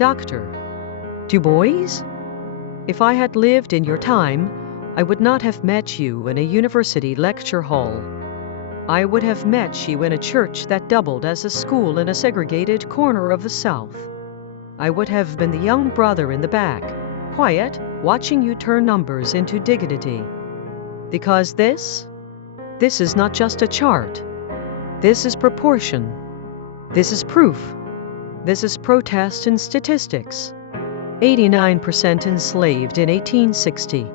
Doctor. Du Bois? If I had lived in your time, I would not have met you in a university lecture hall. I would have met you in a church that doubled as a school in a segregated corner of the South. I would have been the young brother in the back, quiet, watching you turn numbers into dignity. Because this is not just a chart. This is proportion. This is proof. This is protest and statistics. 89% enslaved in 1860.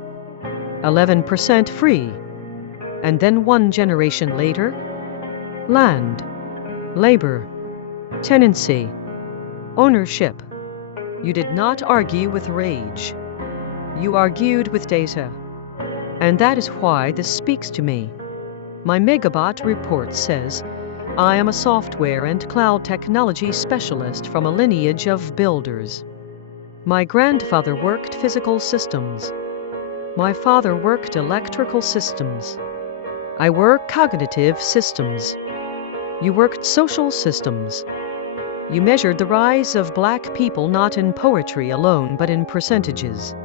11% free. And then one generation later, land, labor, tenancy, ownership. You did not argue with rage. You argued with data. And that is why this speaks to me. My Megabot report says, I am a software and cloud technology specialist from a lineage of builders. My grandfather worked physical systems. My father worked electrical systems. I work cognitive systems. You worked social systems. You measured the rise of black people not in poetry alone but in percentages.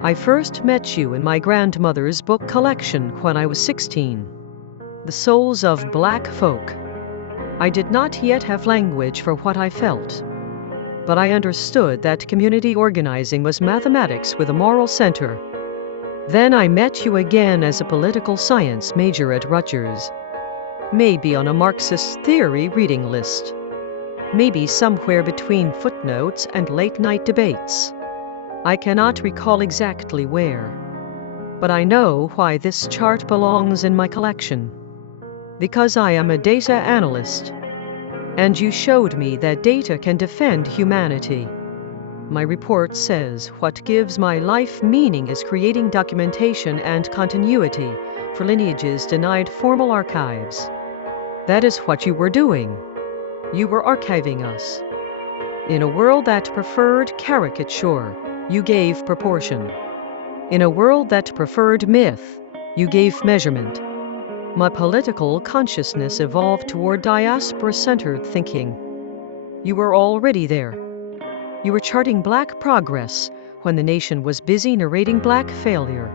I first met you in my grandmother's book collection when I was 16. The Souls of Black Folk. I did not yet have language for what I felt. But I understood that community organizing was mathematics with a moral center. Then I met you again as a political science major at Rutgers. Maybe on a Marxist theory reading list. Maybe somewhere between footnotes and late-night debates. I cannot recall exactly where. But I know why this chart belongs in my collection. Because I am a data analyst. And you showed me that data can defend humanity. My report says what gives my life meaning is creating documentation and continuity for lineages denied formal archives. That is what you were doing. You were archiving us. In a world that preferred caricature, you gave proportion. In a world that preferred myth, you gave measurement. My political consciousness evolved toward diaspora-centered thinking. You were already there. You were charting black progress when the nation was busy narrating black failure.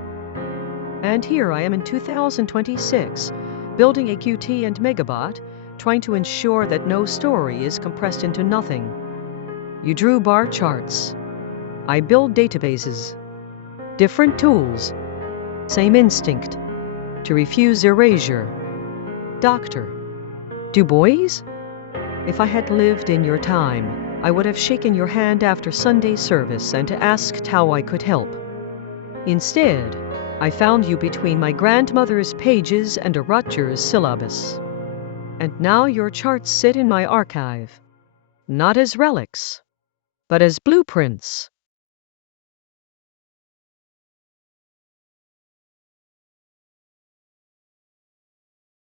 And here I am in 2026, building AQT and Megabot, trying to ensure that no story is compressed into nothing. You drew bar charts. I build databases. Different tools. Same instinct. To refuse erasure. Doctor. Du Bois? If I had lived in your time, I would have shaken your hand after Sunday service and asked how I could help. Instead, I found you between my grandmother's pages and a Rutgers syllabus. And now your charts sit in my archive. Not as relics, but as blueprints.